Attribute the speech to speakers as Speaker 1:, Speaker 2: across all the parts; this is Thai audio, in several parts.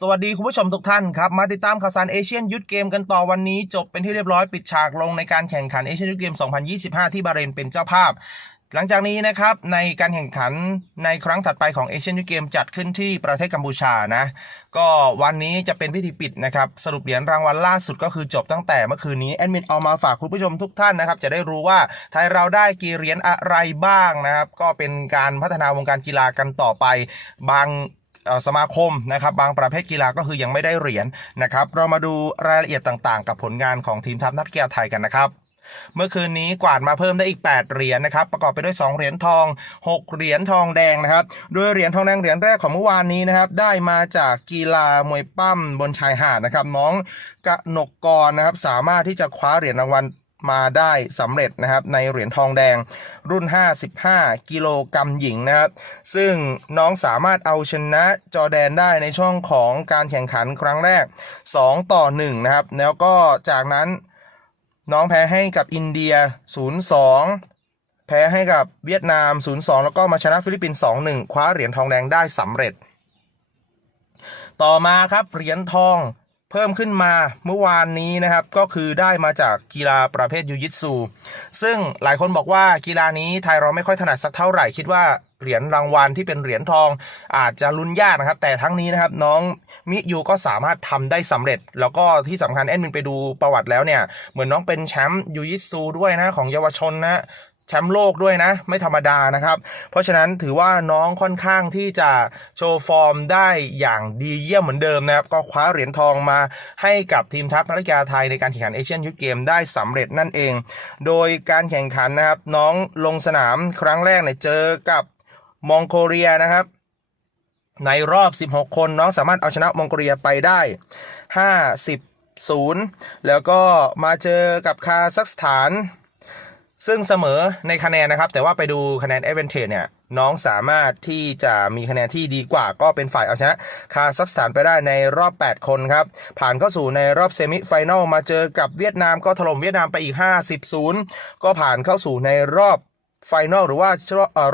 Speaker 1: สวัสดีคุณผู้ชมทุกท่านครับ มาติดตามข่าวสารเอเชียนยุทธเกมกันต่อวันนี้ จบเป็นที่เรียบร้อยปิดฉากลงในการแข่งขันเอเชียนยุทธเกม 2025 ที่บาเรนเป็นเจ้าภาพ หลังจากนี้นะครับในการแข่งขันในครั้งถัดไปของเอเชียนยุทธเกมจัดขึ้นที่ประเทศกัมพูชานะ ก็วันนี้จะเป็นพิธีปิดนะครับ สรุปเหรียญรางวัลล่าสุดก็คือจบตั้งแต่เมื่อคืนนี้แอดมินเอามาฝากคุณผู้ชมทุกท่านนะครับจะได้รู้ว่าไทยเราได้กี่เหรียญอะไรบ้างนะครับก็เป็นการพัฒนาวงการกีฬากันต่อไปบาง สมาคมนะครับบางประเภทกีฬาก็คือยังไม่ได้เหรียญนะครับ เรามาดูรายละเอียดต่างๆ กับผลงานของทีมทัพนักกีฬาไทยกันนะครับเมื่อคืนนี้กวาดมาเพิ่มได้อีก 8 เหรียญนะครับ ประกอบไปด้วย 2 เหรียญทอง 6 เหรียญทองแดงนะครับ โดยเหรียญทองแดงเหรียญแรกของเมื่อวานนี้นะครับ ได้มาจากกีฬามวยปั้มบนชายหาดนะครับ น้องกะนกกรนะครับ สามารถที่จะคว้าเหรียญรางวัล มาได้สำเร็จนะครับในเหรียญทองแดงรุ่น 55 กิโลกรัมหญิงนะครับ ซึ่งน้องสามารถเอาชนะจอแดนได้ในช่วงของการแข่งขันครั้งแรก 2 ต่อ 1 นะครับ แล้วก็จากนั้นน้องแพ้ให้กับอินเดีย 0-2แพ้ให้กับเวียดนาม 0-2 แล้วก็มาชนะฟิลิปปินส์ 2-1 คว้าเหรียญทองแดงได้สำเร็จ ต่อมาครับเหรียญทอง เพิ่มขึ้นมาเมื่อวานนี้นะครับ ก็คือได้มาจากกีฬาประเภทยูยิตซูซึ่งหลายคนบอกว่ากีฬานี้ไทยเราไม่ค่อยถนัดสักเท่าไหร่คิดว่าเหรียญรางวัลที่เป็นเหรียญทอง อาจจะลุ้นยากนะครับ แต่ทั้งนี้นะครับน้องมิยูก็สามารถทำได้สำเร็จ แล้วก็ที่สำคัญแอดมินไปดูประวัติแล้วเนี่ย เหมือนน้องเป็นแชมป์ยูยิตซูด้วยนะของเยาวชนนะ ชมป์โลกด้วยนะ ไม่ธรรมดานะครับ เพราะฉะนั้นถือว่าน้องค่อนข้างที่จะโชว์ฟอร์มได้อย่างดีเยี่ยมเหมือนเดิมนะครับ ก็คว้าเหรียญทองมาให้กับทีมทัพนักกีฬาไทยในการแข่งขันเอเชียนยูทเกมได้สำเร็จนั่นเอง โดยการแข่งขันนะครับ น้องลงสนามครั้งแรกเนี่ยเจอกับมองโกเลียนะครับ ในรอบ 16 คนน้องสามารถเอาชนะมองโกเลียไปได้ 50 0 แล้วก็มาเจอกับคาซัคสถาน ซึ่งเสมอในคะแนนนะครับ แต่ว่าไปดูคะแนนเอเวนเทเนี่ย น้องสามารถที่จะมีคะแนนที่ดีกว่า ก็เป็นฝ่ายเอาชนะคาซัคสถานไปได้ในรอบ 8 คนครับ ผ่านเข้าสู่ในรอบเซมิไฟแนลมาเจอกับเวียดนามก็ถล่มเวียดนามไปอีก 50 0 ก็ผ่านเข้าสู่ในรอบไฟนอลหรือว่า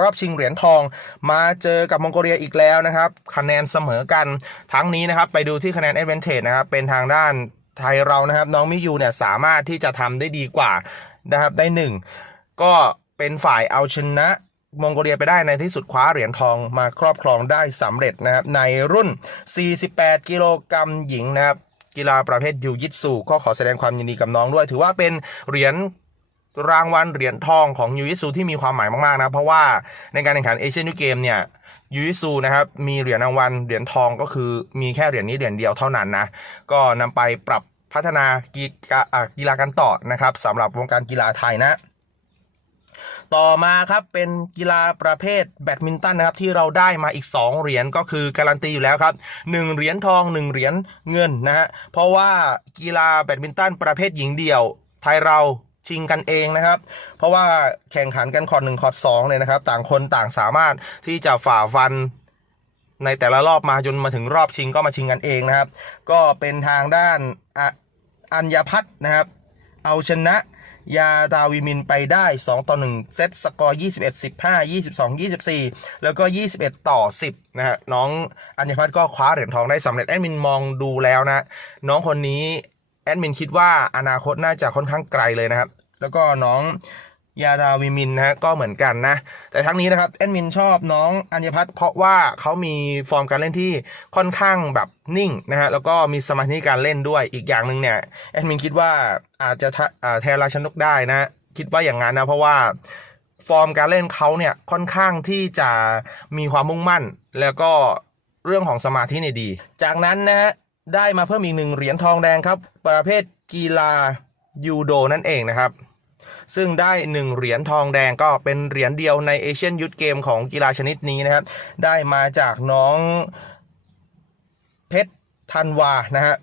Speaker 1: รอบชิงเหรียญทอง มาเจอกับมองโกเลียอีกแล้วนะครับ คะแนนเสมอกันทั้งนี้นะครับไปดูที่คะแนนเอเวนเทนะครับ เป็นทางด้านไทยเรานะครับ น้องมิยูเนี่ยสามารถที่จะทำได้ดีกว่า นะครับได้หนึ่งก็เป็นฝ่ายเอาชนะมองโกเลียไปได้ในที่สุดคว้าเหรียญทองมาครอบครองได้สำเร็จนะครับในรุ่น 48 กิโลกรัมหญิงนะครับกีฬาประเภทยูยิตสูก็ขอแสดงความยินดีกับน้องด้วย ถือว่าเป็นเหรียญรางวัลเหรียญทองของยูยิสูที่มีความหมายมากๆนะเพราะว่าในการแข่งขันเอเชียนยูเกมเนี่ยยูยิสูนะครับมีเหรียญรางวัลเหรียญทองก็คือมีแค่เหรียญนี้เหรียญเดียวเท่านั้นนะก็นำไปปรับ พัฒนากีฬากีฬากันต่อนะครับสำหรับวงการกีฬาไทยนะ ต่อมาครับเป็นกีฬาประเภทแบดมินตันนะครับที่เราได้มาอีก 2 เหรียญก็คือการันตีอยู่แล้วครับ 1 เหรียญทอง 1 เหรียญเงินนะฮะเพราะว่ากีฬาแบดมินตันประเภทหญิงเดี่ยว ไทยเราชิงกันเองนะครับ เพราะว่าแข่งขันกันคอร์ดหนึ่งคอร์ดสองเลยนะครับ ต่างคนต่างสามารถที่จะฝ่าฟัน ในแต่ละรอบมาจนมาถึงรอบชิงก็มาชิงกันเองนะครับ ก็เป็นทางด้านออัญญพัฒน์นะครับ เอาชนะยาดาวิมินไปได้ 2 ต่อ 1 เซตสกอร์ 21 15 22 24 แล้วก็ 21 ต่อ 10 นะฮะน้องอัญญพัฒน์ก็คว้าเหรียญทองได้สำเร็จ แอดมินมองดูแล้วนะ น้องคนนี้ แอดมินคิดว่าอนาคตน่าจะค่อนข้างไกลเลยนะครับ แล้วก็น้อง ยาดาวิมินนะฮะก็เหมือนกันนะ แต่ทั้งนี้นะครับแอดมินชอบน้องอัญพัฒน์เพราะว่าเขามีฟอร์มการเล่นที่ค่อนข้างแบบนิ่งนะฮะแล้วก็มีสมาธิการเล่นด้วยอีกอย่างหนึ่งเนี่ยแอดมินคิดว่าอาจจะทะอ่าแทนราชนกได้นะ คิดว่าอย่างนั้นนะเพราะว่าฟอร์มการเล่นเขาเนี่ยค่อนข้างที่จะมีความมุ่งมั่น แล้วก็เรื่องของสมาธิเนี่ยดี จากนั้นนะฮะได้มาเพิ่มอีกหนึ่งเหรียญทองแดงครับ ประเภทกีฬายูโดนั่นเองนะครับ ซึ่งได้ 1 เหรียญทองแดงก็เป็นเหรียญเดียวในเอเชียนยุทธเกมของกีฬาชนิดนี้นะครับ ได้มาจากน้องเพชรธันวานะฮะ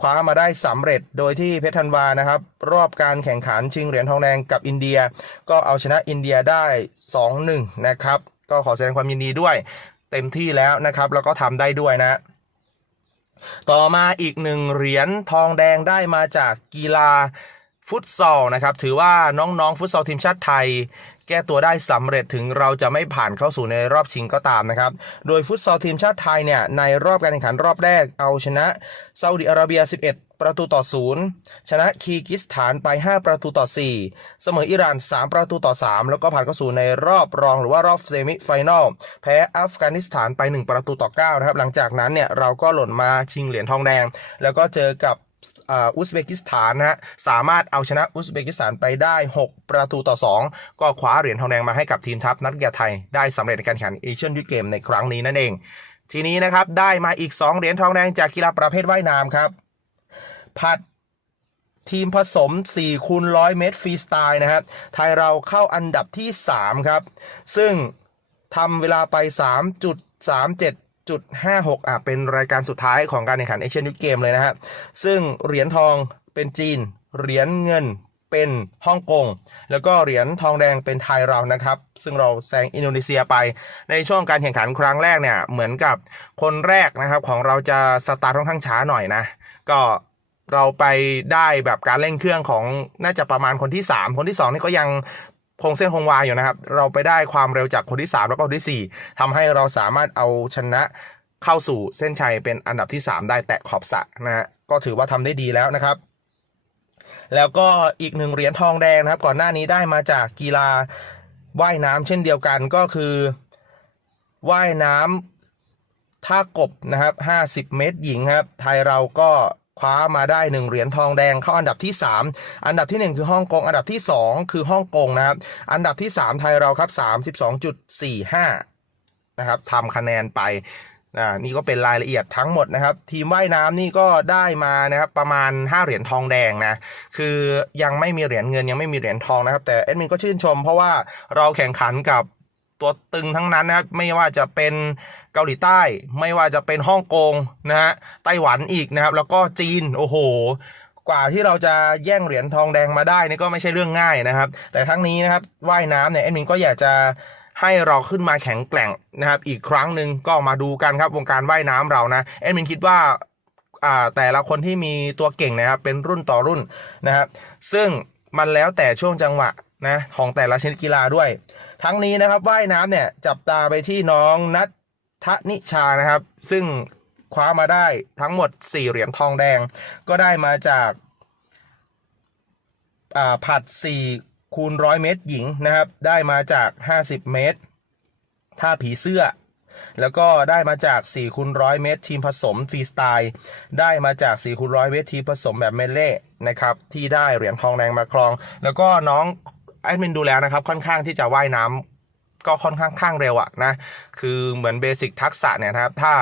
Speaker 1: คว้ามาได้สำเร็จโดยที่เพชรธันวานะครับ รอบการแข่งขันชิงเหรียญทองแดงกับอินเดีย ก็เอาชนะอินเดียได้ 2-1 นะครับ ก็ขอแสดงความยินดีด้วย เต็มที่แล้วนะครับ แล้วก็ทำได้ด้วยนะ ต่อมาอีกหนึ่งเหรียญทองแดงได้มาจากกีฬา ฟุตซอลนะครับถือว่าน้องๆ ฟุตซอลทีมชาติไทย แก้ตัวได้สำเร็จถึงเราจะไม่ผ่านเข้าสู่ในรอบชิงก็ตามนะครับ โดยฟุตซอลทีมชาติไทยเนี่ยในรอบการแข่งขันรอบแรกเอาชนะซาอุดิอาระเบีย 11 ประตูต่อ 0 ชนะคีกิสถานไป 5 ประตูต่อ 4 เสมออิหร่าน 3 ประตูต่อ 3 แล้วก็ผ่านเข้าสู่ในรอบรองหรือว่ารอบเซมิไฟแนลแพ้อัฟกานิสถานไป 1 ประตูต่อ9นะครับหลังจากนั้นเนี่ยเราก็หล่นมาชิงเหรียญทองแดง แล้วก็เจอกับ อุซเบกิสถานนะฮะสามารถเอาชนะอุซเบกิสถานไปได้ 6 ประตูต่อ 2 ก็คว้าเหรียญทองแดงมาให้กับทีมทัพนักกีฬาไทย ได้สำเร็จในการแข่งขันเอเชียนยูเกมในครั้งนี้นั่นเอง ทีนี้นะครับได้มาอีก 2 เหรียญทองแดงจากกีฬาประเภทว่ายน้ำครับผัดทีมผสม4คูณ100 เมตรฟรีสไตล์นะครับไทยเราเข้าอันดับที่ 3 ครับ ซึ่งทำเวลาไป 3.37.56อะเป็นรายการสุดท้ายของการแข่งขันเอเชียนยูเกมเลยนะฮะซึ่งเหรียญทองเป็นจีน เหรียญเงินเป็นฮ่องกง แล้วก็เหรียญทองแดงเป็นไทยเรานะครับ ซึ่งเราแซงอินโดนีเซียไป ในช่วงการแข่งขันครั้งแรกเนี่ย เหมือนกับคนแรกนะครับของเราจะสตาร์ทค่อนข้างช้าหน่อยนะ ก็เราไปได้แบบการเร่งเครื่องของน่าจะประมาณคนที่ 3 คนที่ 2 นี่ก็ยัง คงเส้นคงวาอยู่นะครับ เราไปได้ความเร็วจากคนที่ 3 แล้วก็คนที่ 4ทำให้เราสามารถเอาชนะเข้าสู่เส้นชัยเป็นอันดับที่ 3 ได้แตะขอบสระนะฮะก็ถือว่าทำได้ดีแล้วนะครับ แล้วก็อีกหนึ่งเหรียญทองแดงนะครับ ก่อนหน้านี้ได้มาจากกีฬาว่ายน้ำเช่นเดียวกันก็คือว่ายน้ำท่ากบนะครับ 50 เมตรหญิงครับ ไทยเราก็ คว้ามาได้ 1 เหรียญทองแดงเข้าอันดับที่ 3 อันดับทีหนึ่1 คือฮ่องกง อันดับที่ 2 คือฮ่องกงนะครับ อันดับที่ 3 ไทยเราครับ 32.45 นะครับทำคะแนนไปอ่านี่ก็เป็นรายละเอียดทั้งหมดนะครับ ทีมว่ายน้ำนี่ก็ได้มานะครับประมาณ 5 เหรียญทองแดงนะคือยังไม่มีเหรียญเงินยังไม่มีเหรียญทองนะครับ แต่แอดมินก็ชื่นชม เพราะว่าเราแข่งขันกับ ตัวตึงทั้งนั้นนะครับ ไม่ว่าจะเป็นเกาหลีใต้ ไม่ว่าจะเป็นฮ่องกงนะฮะไต้หวันอีกนะครับ แล้วก็จีนโอ้โห กว่าที่เราจะแย่งเหรียญทองแดงมาได้นี่ก็ไม่ใช่เรื่องง่ายนะครับ แต่ทั้งนี้นะครับว่ายน้ำเนี่ยแอดมินก็อยากจะให้เราขึ้นมาแข็งแกร่งนะครับ อีกครั้งหนึ่งก็มาดูกันครับวงการว่ายน้ำเรานะแอดมินคิดว่าอ่าแต่ละคนที่มีตัวเก่งนะครับเป็นรุ่นต่อรุ่นนะครับ ซึ่งมันแล้วแต่ช่วงจังหวะ นะของแต่ละชนิดกีฬาด้วย ทั้งนี้นะครับว่ายน้ำเนี่ยจับตาไปที่น้องนัทธนิชานะครับ ซึ่งคว้ามาได้ทั้งหมด 4 เหรียญทองแดง ก็ได้มาจากาผัด 4 คูณร้อยเมตรหญิงนะครับ ได้มาจาก 50 เมตร ท่าผีเสื้อ แล้วก็ได้มาจาก 4 คูณร้อยเมตร ทีมผสมฟรีสไตล์ ได้มาจาก 4 คูณร้อยเมตร ทีมผสมแบบเมเล่นะครับ ที่ได้เหรียญทองแดงมาครอง แล้วก็น้อง แอดมินดูแล้วนะครับ ค่อนข้างที่จะว่ายน้ำก็ค่อนข้างข้างเร็วอะนะ คือเหมือนเบสิกทักษะเนี่ยนะครับ ถ้า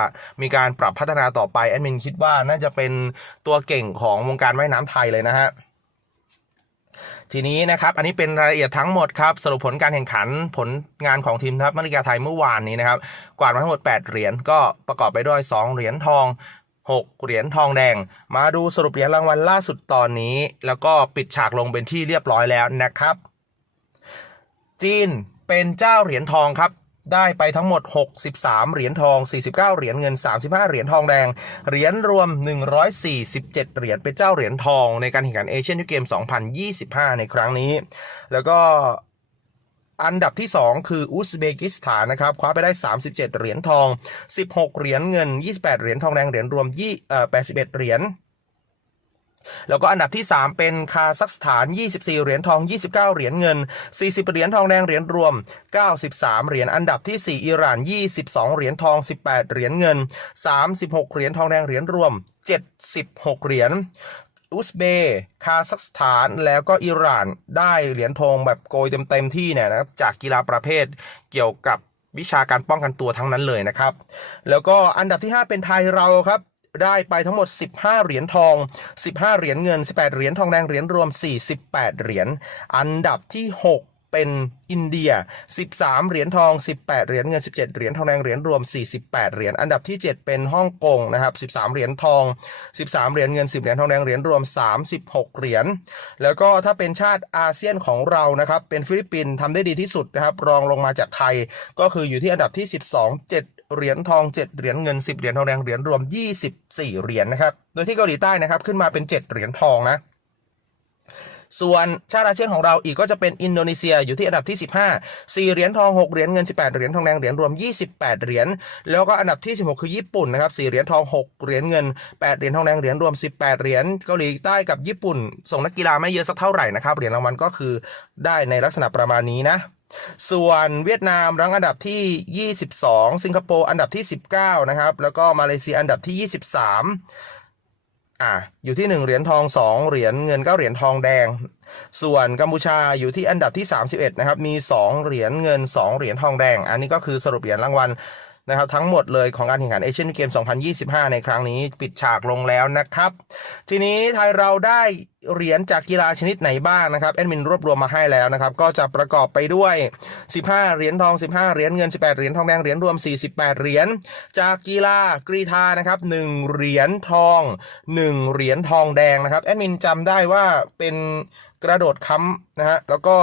Speaker 1: มีการปรับพัฒนาต่อไปแอดมินคิดว่าน่าจะเป็นตัวเก่งของวงการว่ายน้ำไทยเลยนะฮะ ทีนี้นะครับ อันนี้เป็นรายละเอียดทั้งหมดครับ สรุปผลการแข่งขันผลงานของทีมทัพนาฬิกาไทยเมื่อวานนี้นะครับ กวาดมาทั้งหมด 8 เหรียญ ก็ประกอบไปด้วย 2 เหรียญทอง 6 เหรียญทองแดง มาดูสรุปเหรียญรางวัลล่าสุดตอนนี้ แล้วก็ปิดฉากลงเป็นที่เรียบร้อยแล้วนะครับ จีนเป็นเจ้าเหรียญทองครับ ได้ไปทั้งหมด 63 เหรียญทอง 49 เหรียญเงิน 35 เหรียญทองแดง เหรียญรวม 147 เหรียญเป็นเจ้าเหรียญทองในการแข่งขันเอเชียนเกม 2025 ในครั้งนี้ แล้วก็อันดับที่ 2 คืออุซเบกิสถานนะครับคว้าไปได้ 37 เหรียญทอง 16 เหรียญเงิน 28 เหรียญทองแดงเหรียญรวม2เอ่อ81เหรียญ แล้วก็อันดับที่ 3 เป็นคาซัคสถาน 24 เหรียญทอง 29 เหรียญเงิน 40 เหรียญทองแดงเหรียญรวม 93 เหรียญอันดับที่ 4 อิหร่าน 22 เหรียญทอง 18 เหรียญเงิน 36 เหรียญทองแดงเหรียญรวม 76 เหรียญอุซเบย์คาซัคสถานแล้วก็อิหร่านได้เหรียญทองแบบโกยเต็มๆที่เนี่ยนะครับจากกีฬาประเภทเกี่ยวกับวิชาการป้องกันตัวทั้งนั้นเลยนะครับ แล้วก็อันดับที่ 5 เป็นไทยเราครับ ได้ไปทั้งหมด 15 เหรียญทอง 15 เหรียญเงิน 18 เหรียญทองแดงเหรียญรวม 48 เหรียญ อันดับที่ 6เป็นอินเดีย 13 เหรียญทอง 18 เหรียญเงิน 17 เหรียญทองแดง เหรียญรวม 48 เหรียญ อันดับที่ 7 เป็นฮ่องกงนะครับ 13 เหรียญทอง 13 เหรียญเงิน 10 เหรียญทองแดง เหรียญรวม 36 เหรียญ แล้วก็ถ้าเป็นชาติอาเซียนของเรานะครับ เป็นฟิลิปปินส์ทำได้ดีที่สุดนะครับ รองลงมาจากไทย ก็คืออยู่ที่อันดับที่ 12 7 เหรียญทอง 7 เหรียญเงิน 10 เหรียญทองแดงเหรียญรวม 24 เหรียญนะครับ โดยที่เกาหลีใต้นะครับขึ้นมาเป็น 7 เหรียญทองนะ ส่วนชาติอาเซียนของเราอีกก็จะเป็นอินโดนีเซียอยู่ที่อันดับที่ 15 4 เหรียญทอง 6 เหรียญเงิน 18 เหรียญทองแดงเหรียญรวม 28 เหรียญ แล้วก็อันดับที่ 16 คือญี่ปุ่นนะครับ4เหรียญทอง 6 เหรียญเงิน 8 เหรียญทองแดงเหรียญรวม 18 เหรียญ เกาหลีใต้กับญี่ปุ่น ส่งนักกีฬาไม่เยอะสักเท่าไหร่นะครับ เหรียญรางวัลก็คือได้ในลักษณะประมาณนี้นะ ส่วนเวียดนามรั้งอันดับที่ 22 สิงคโปร์อันดับที่ 19 นะครับ แล้วก็มาเลเซียอันดับที่ 23 อ่าอยู่ที่ 1 เหรียญทอง 2 เหรียญเงิน9เหรียญทองแดง ส่วนกัมพูชาอยู่ที่อันดับที่ 31 นะครับ มี 2 เหรียญเงิน 2 เหรียญทองแดง อันนี้ก็คือสรุปเหรียญรางวัล นะครับทั้งหมดเลยของการแข่งขันเอเชียนเกม 2025 ในครั้งนี้ปิดฉากลงแล้วนะครับ ทีนี้ไทยเราได้เหรียญจากกีฬาชนิดไหนบ้างนะครับแอดมินรวบรวมมาให้แล้วนะครับ ก็จะประกอบไปด้วย 15 เหรียญทอง 15 เหรียญเงิน 18 เหรียญทองแดงเหรียญรวม 48 เหรียญจากกีฬากรีธานะครับ1เหรียญทอง 1 เหรียญทองแดงนะครับแอดมินจำได้ว่าเป็นกระโดดค้ำนะฮะแล้วก็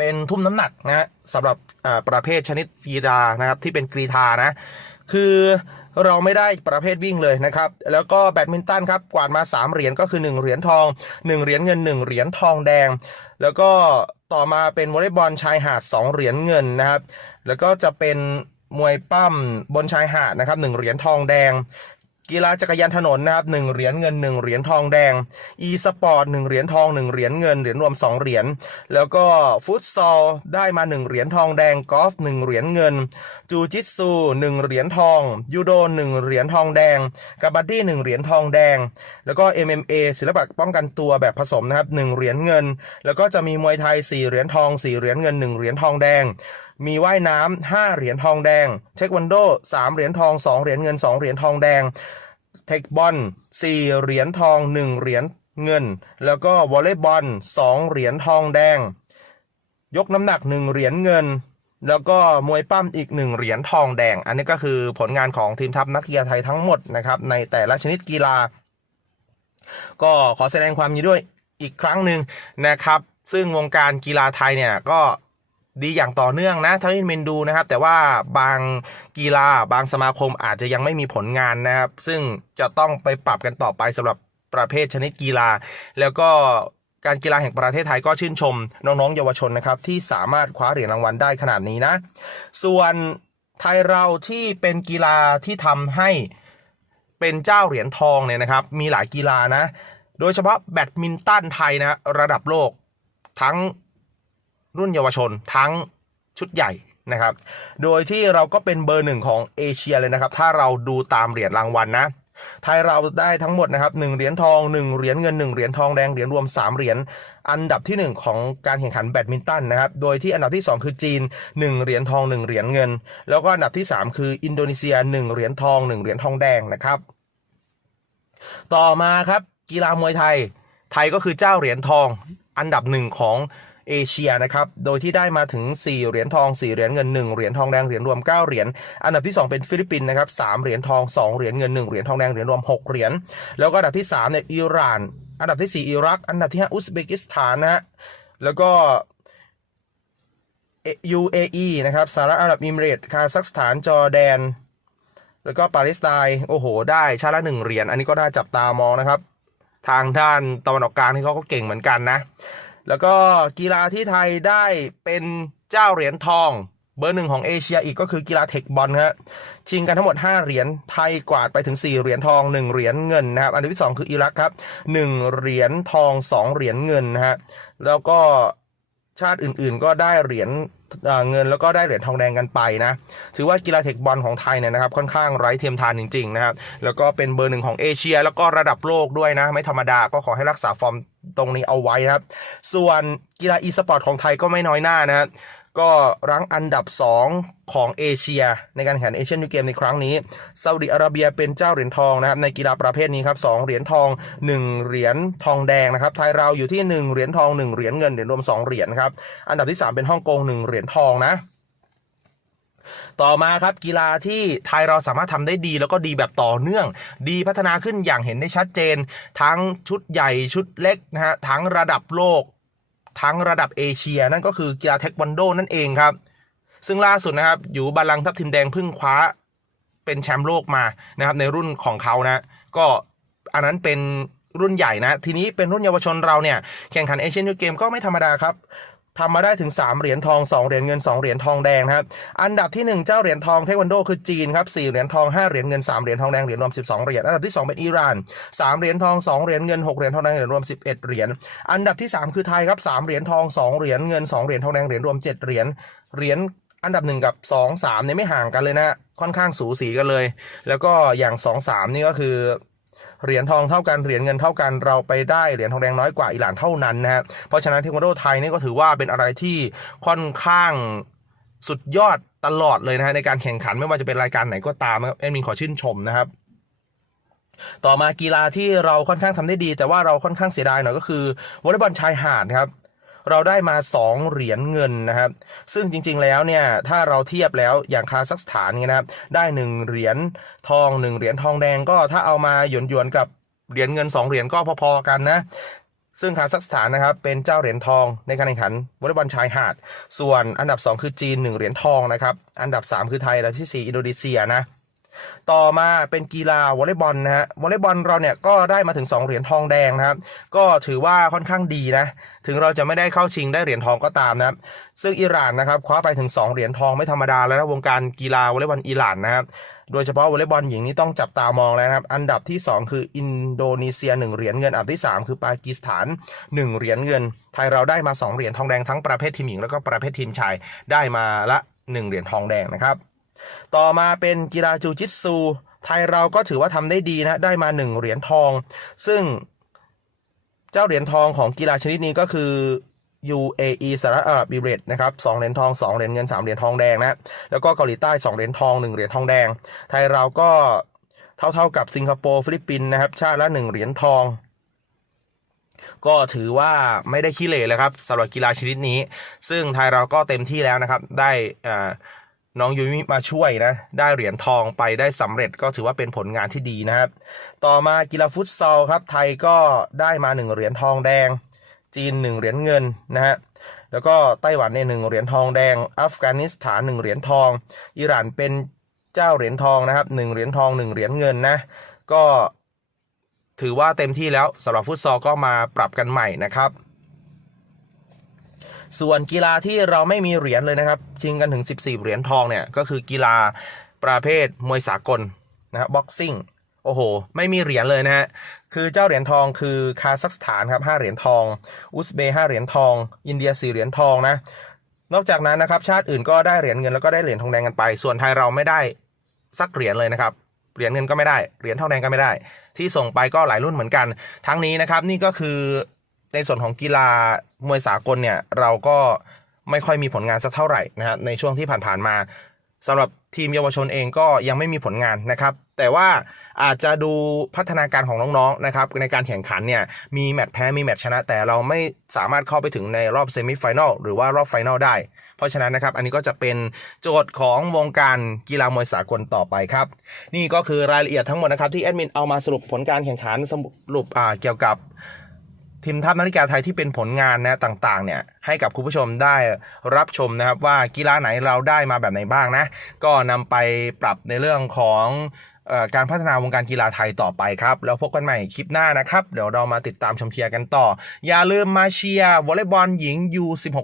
Speaker 1: เป็นทุ่มน้ำหนักนะฮะสำหรับอ่าประเภทชนิดกีฬานะครับที่เป็นกรีธานะ คือเราไม่ได้ประเภทวิ่งเลยนะครับ แล้วก็แบดมินตันครับกวาดมา 3 เหรียญก็คือ 1 เหรียญทอง 1 เหรียญเงิน 1 เหรียญทองแดง แล้วก็ต่อมาเป็นวอลเลย์บอลชายหาด 2 เหรียญเงินนะครับ แล้วก็จะเป็นมวยปั้มบนชายหาดนะครับ1เหรียญทองแดง กีฬาจักรยานถนนนะครับ1เหรียญเงิน1เหรียญทองแดง e สปอร์ต1เหรียญทอง1เหรียญเงินเหรียญรวม2เหรียญแล้วก็ฟุตซอลได้มา1เหรียญทองแดงกอล์ฟ1เหรียญเงิน จูจิตซู1เหรียญทอง ยูโด1เหรียญทองแดงกาบัดดี้1เหรียญทองแดง แล้วก็ MMA ศิลปะป้องกันตัวแบบผสมนะครับ1เหรียญเงิน แล้วก็จะมีมวยไทย4เหรียญทอง4เหรียญเงิน1เหรียญทองแดง มีว่ายน้ำ5เหรียญทองแดง เทควันโด3เหรียญทอง2เหรียญเงิน2เหรียญทองแดง เทคบอล4เหรียญทอง1เหรียญเงิน แล้วก็วอลเลย์บอล2เหรียญทองแดง ยกน้ำหนัก1เหรียญเงิน แล้วก็มวยปั้มอีก1เหรียญทองแดง อันนี้ก็คือผลงานของทีมทัพนักกีฬาไทยทั้งหมดนะครับในแต่ละชนิดกีฬา ก็ขอแสดงความยินดีด้วยอีกครั้งหนึ่งนะครับ ซึ่งวงการกีฬาไทยเนี่ยก็ ดีอย่างต่อเนื่องนะเท่าที่เมนดูนะครับ แต่ว่าบางกีฬาบางสมาคมอาจจะยังไม่มีผลงานนะครับ ซึ่งจะต้องไปปรับกันต่อไปสำหรับประเภทชนิดกีฬา แล้วก็การกีฬาแห่งประเทศไทยก็ชื่นชม น้องๆเยาวชนนะครับ ที่สามารถคว้าเหรียญรางวัลได้ขนาดนี้นะ ส่วนไทยเราที่เป็นกีฬาที่ทำให้เป็นเจ้าเหรียญทองเนี่ยนะครับ มีหลายกีฬานะ โดยเฉพาะแบดมินตันไทยนะระดับโลกทั้ง รุ่นเยาวชนทั้งชุดใหญ่นะครับ โดยที่เราก็เป็นเบอร์หนึ่งของเอเชียเลยนะครับ ถ้าเราดูตามเหรียญรางวัลนะไทยเราได้ทั้งหมดนะครับ1เหรียญทอง1เหรียญเงิน1เหรียญทองแดงเหรียญรวม3เหรียญ อันดับที่1ของการแข่งขันแบดมินตันนะครับ โดยที่อันดับที่2คือจีน1เหรียญทอง1เหรียญเงิน แล้วก็อันดับที่3คืออินโดนีเซีย1เหรียญทอง1เหรียญทองแดงนะครับ ต่อมาครับกีฬามวยไทย ไทยก็คือเจ้าเหรียญทองอันดับหนึ่งของ เอเชียนะครับ โดยที่ได้มาถึง 4 เหรียญทอง 4 เหรียญเงิน 1 เหรียญทองแดง เหรียญรวม 9 เหรียญ อันดับที่ 2 เป็นฟิลิปปินส์นะครับ 3 เหรียญทอง 2 เหรียญเงิน 1 เหรียญทองแดง เหรียญรวม 6 เหรียญ แล้วก็อันดับที่3เนี่ยอิหร่าน อันดับที่ 4 อิรัก อันดับที่ 5 อุซเบกิสถานนะฮะ แล้วก็ UAE นะครับ สหรัฐอาหรับเอิมิเรตคาซัคสถาน จอร์แดน แล้วก็ปาเลสไตน์ โอ้โห ได้ชาติละหนึ่งเหรียญ อันนี้ก็น่าจับตามองนะครับ ทางด้านตะวันออกกลางที่เขาก็เก่งเหมือนกันนะ แล้วก็กีฬาที่ไทยได้เป็นเจ้าเหรียญทอง เบอร์หนึ่งของเอเชียอีกก็คือกีฬาเทคบอลครับชิงกันทั้งหมด 5 เหรียญไทยกวาดไปถึง 4 เหรียญทอง 1 เหรียญเงินนะครับอันดับที่ 2 คืออิรักครับ 1 เหรียญทอง 2 เหรียญเงินนะฮะแล้วก็ ชาติอื่นๆ ก็ได้เหรียญเเงินแล้วก็ได้เหรียญทองแดงกันไปนะ ถือว่ากีฬาเทคบอลของไทยเนี่ยนะครับค่อนข้างไร้เทียมทานจริงๆนะครับ แล้วก็เป็นเบอร์หนึ่งของเอเชีย แล้วก็ระดับโลกด้วยนะ ไม่ธรรมดาก็ขอให้รักษาฟอร์มตรงนี้เอาไว้นะครับ ส่วนกีฬาอีสปอร์ตของไทยก็ไม่น้อยหน้านะครับ ก็รั้งอันดับ 2 ของเอเชีย ในการแข่งขันเอเชียนยูเกมในครั้งนี้ซาอุดิอาระเบียเป็นเจ้าเหรียญทองนะครับในกีฬาประเภทนี้ครับสเหรียญทอง 1 เหรียญทองแดงนะครับไทยเราอยู่ที่ 1 เหรียญทอง 1 เหรียญเงินเหรียญรวม 2 เหรียญครับอันดับที่ 3 เป็นฮ่องกง1เหรียญทองนะต่อมาครับกีฬาที่ไทยเราสามารถทำได้ดีแล้วก็ดีแบบต่อเนื่อง ดีพัฒนาขึ้นอย่างเห็นได้ชัดเจน ทั้งชุดใหญ่ชุดเล็กนะฮะทั้งระดับโลก ทั้งระดับเอเชีย นั่นก็คือกีฬาเทควันโดนั่นเองครับ ซึ่งล่าสุดนะครับ อยู่บาลังทัพทิมแดงเพิ่งคว้าเป็นแชมป์โลกมานะครับในรุ่นของเขานะ ก็อันนั้นเป็นรุ่นใหญ่นะ ทีนี้เป็นรุ่นเยาวชนเราเนี่ย แข่งขันเอเชียนยูเกมก็ไม่ธรรมดาครับ ทำมาได้ถึง 3 เหรียญทอง 2 เหรียญเงิน 2 เหรียญทองแดงนะครับ อันดับที่ 1 เจ้าเหรียญทองเทควันโดคือจีนครับ4เหรียญทอง 5 เหรียญเงิน 3 เหรียญทองแดง เหรียญรวม 12 เหรียญ อันดับที่ 2 เป็นอิหร่าน 3 เหรียญทอง 2 เหรียญเงิน 6 เหรียญทองแดง เหรียญรวม 11 เหรียญ อันดับที่ 3 คือไทยครับ 3 เหรียญทอง 2 เหรียญเงิน 2 เหรียญทองแดง เหรียญรวม 7 เหรียญ เหรียญอันดับ 1 กับ 2 3เนี่ยไม่ห่างกันเลยนะ ค่อนข้างสูสีกันเลย แล้วก็อย่าง 2 3 นี่ก็คือ เหรียญทองเท่ากันเหรียญเงินเท่ากันเราไปได้เหรียญทองแดงน้อยกว่าอิหร่านเท่านั้นนะฮะเพราะฉะนั้นเทควันโดไทยนี่ก็ถือว่าเป็นอะไรที่ค่อนข้างสุดยอดตลอดเลยนะฮะในการแข่งขันไม่ว่าจะเป็นรายการไหนก็ตามครับแอดมินขอชื่นชมนะครับต่อมากีฬาที่เราค่อนข้างทำได้ดี แต่ว่าเราค่อนข้างเสียดายหน่อยก็คือวอลเลย์บอลชายหาดครับ เราได้มา 2 เหรียญเงินนะครับ ซึ่งจริงๆแล้วเนี่ยถ้าเราเทียบแล้วอย่างคาซัคสถานเนี่ยนะครับ ได้ 1 เหรียญทอง 1 เหรียญทองแดงก็ถ้าเอามาหยวนหยวนๆกับเหรียญเงิน 2 เหรียญก็พอๆกันนะ ซึ่งคาซัคสถานนะครับเป็นเจ้าเหรียญทองในการแข่งขันวอลเลย์บอลชายหาด ส่วนอันดับ 2 คือจีน 1 เหรียญทองนะครับ อันดับ 3 คือไทยอันดับทีสี่4 อินโดนีเซียนะ ต่อมาเป็นกีฬาวอลเลย์บอลนะฮะวอลเลย์บอลเราเนี่ยก็ได้มาถึง 2 เหรียญทองแดงนะครับ ก็ถือว่าค่อนข้างดีนะ ถึงเราจะไม่ได้เข้าชิงได้เหรียญทองก็ตามนะครับ ซึ่งอิหร่านนะครับคว้าไปถึง 2 เหรียญทองไม่ธรรมดาแล้วนะวงการกีฬาวอลเลย์บอลอิหร่านนะครับโดยเฉพาะวอลเลย์บอลหญิงนี่ต้องจับตามองแล้วนะครับ อันดับที่ 2 คืออินโดนีเซีย 1 เหรียญเงิน อันดับที่ 3 คือปากีสถาน 1 เหรียญเงิน ไทยเราได้มา 2 เหรียญทองแดงทั้งประเภททีมหญิงแล้วก็ประเภททีมชายได้มาละ 1 เหรียญทองแดงนะครับ ต่อมาเป็นกีฬาจูจิตซูไทยเราก็ถือว่าทำได้ดีนะได้มา 1 เหรียญทอง ซึ่งเจ้าเหรียญทองของกีฬาชนิดนี้ก็คือ UAE สหรัฐอาหรับเอมิเรตนะครับสองเหรียญทอง 2 เหรียญเงิน 3 เหรียญทองแดงนะ แล้วก็เกาหลีใต้ 2 เหรียญทอง 1 เหรียญทองแดง ไทยเราก็เท่าๆกับสิงคโปร์ฟิลิปปินส์นะครับ ชาติละ 1 เหรียญทอง ก็ถือว่าไม่ได้ขี้เหร่เลยครับสำหรับกีฬาชนิดนี้ ซึ่งไทยเราก็เต็มที่แล้วนะครับ ได้อ่า น้องยูมิมาช่วยนะ ได้เหรียญทองไปได้สำเร็จก็ถือว่าเป็นผลงานที่ดีนะครับ ต่อมากีฬาฟุตซอลครับไทยก็ได้มา1เหรียญทองแดง จีน1เหรียญเงินนะฮะแล้วก็ไต้หวันเนี่ยหนึ่งเหรียญทองแดง อัฟกานิสถานหนึ่งเหรียญทอง อิหร่านเป็นเจ้าเหรียญทองนะครับหนึ่งเหรียญทองหนึ่งเหรียญเงินนะก็ถือว่าเต็มที่แล้วสำหรับฟุตซอลก็มาปรับกันใหม่นะครับ ส่วนกีฬาที่เราไม่มีเหรียญเลยนะครับ ชิงกันถึง 14 เหรียญทองเนี่ย ก็คือกีฬาประเภทมวยสากลนะบ็อกซิ่งโอ้โห ไม่มีเหรียญเลยนะฮะ คือเจ้าเหรียญทองคือคาซัคสถานครับ5เหรียญทอง อุซเบย์5เหรียญทอง อินเดีย4เหรียญทองนะ นอกจากนั้นนะครับชาติอื่นก็ได้เหรียญเงินแล้วก็ได้เหรียญทองแดงกันไป ส่วนไทยเราไม่ได้สักเหรียญเลยนะครับ เหรียญเงินก็ไม่ได้ เหรียญทองแดงก็ไม่ได้ ที่ส่งไปก็หลายรุ่นเหมือนกัน ทั้งนี้นะครับนี่ก็คือ ในส่วนของกีฬามวยสากลเนี่ยเราก็ไม่ค่อยมีผลงานสักเท่าไหร่นะครับในช่วงที่ผ่านๆมาสำหรับทีมเยาวชนเองก็ยังไม่มีผลงานนะครับ แต่ว่าอาจจะดูพัฒนาการของน้องๆนะครับในการแข่งขันเนี่ยมีแมตช์แพ้มีแมตช์ชนะ แต่เราไม่สามารถเข้าไปถึงในรอบเซมิไฟแนลหรือว่ารอบไฟแนลได้ เพราะฉะนั้นนะครับ อันนี้ก็จะเป็นโจทย์ของวงการกีฬามวยสากลต่อไปครับ นี่ก็คือรายละเอียดทั้งหมดนะครับที่แอดมินเอามาสรุปผลการแข่งขันสรุปเกี่ยวกับ ทีมทัพนาฬิกาไทยที่เป็นผลงานนะต่างๆเนี่ยให้กับคุณผู้ชมได้รับชมนะครับว่ากีฬาไหนเราได้มาแบบไหนบ้างนะ ก็นำไปปรับในเรื่องของออการพัฒนาวงการกีฬาไทยต่อไปครับ แล้วพบกันใหม่คลิปหน้านะครับ เดี๋ยวเรามาติดตามชมเชียร์กันต่อ อย่าลืมมาเชียร์วอลเลย์บอลหญิง U16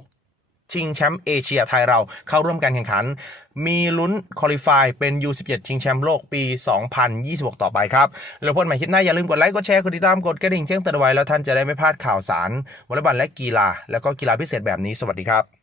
Speaker 1: ชิงแชมป์เอเชียไทยเราเข้าร่วมการแข่งขัน มีลุ้นคอลิฟายเป็น U17 ชิงแชมป์โลกปี 2026 ต่อไปครับแล้วพบกันใหม่คลิปหน้าอย่าลืมกดไลค์กดแชร์กดติดตามกดกระดิ่งแจ้งเตือนไว้แล้วท่านจะได้ไม่พลาดข่าวสารวอลเลย์บอลและกีฬาแล้วก็กีฬาพิเศษแบบนี้สวัสดีครับ